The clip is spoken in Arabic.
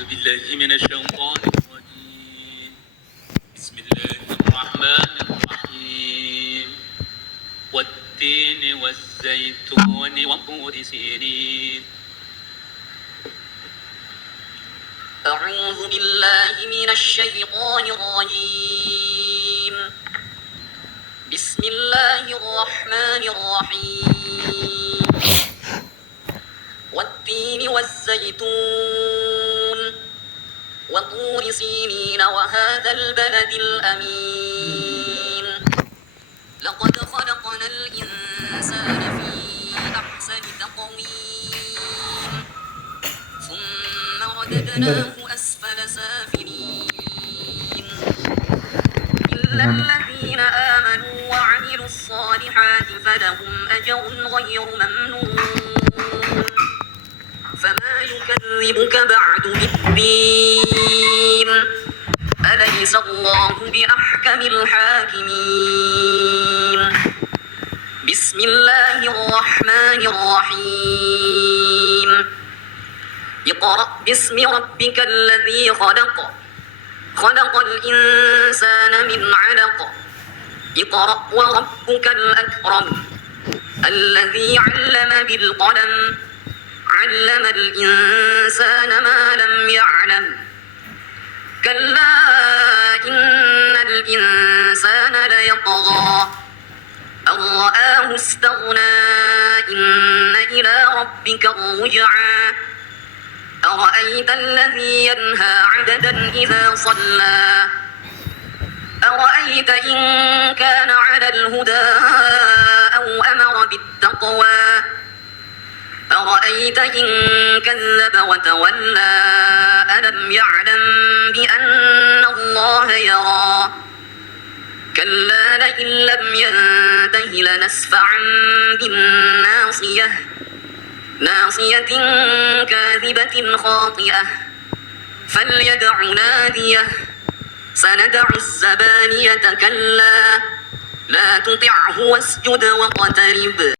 أعوذ بالله من الشيطان الرجيم بسم الله الرحمن الرحيم والتين والزيتون وطور سينين أعوذ بالله من الشيطان الرجيم بسم الله الرحمن الرحيم والتين والزيتون وطور سينين وهذا البلد الأمين لقد خلقنا الإنسان في أحسن تقويم ثم رددناه أسفل سافلين إلا الذين آمنوا وعملوا الصالحات فلهم أجر غير ممنون فما يكذبك بعد بالدين أليس الله بأحكم الحاكمين بسم الله الرحمن الرحيم اقرأ باسم ربك الذي خلق خلق الإنسان من علق اقرأ وربك الأكرم الذي علم بالقلم علم الإنسان ما لم يعلم كلا إن الإنسان ليطغى أن رآه استغنى إن إلى ربك الرجعى أرأيت الذي ينهى عبدا إذا صلى أرأيت إن كان على الهدى أو أمر بالتقوى أرأيت إن كذب وتولى ألم يعلم بأن الله يرى كلا لئن لم ينته لنسفعا بالناصية ناصية كاذبة خاطئة فليدع ناديه سندع الزبانية كلا لا تطعه واسجد واقترب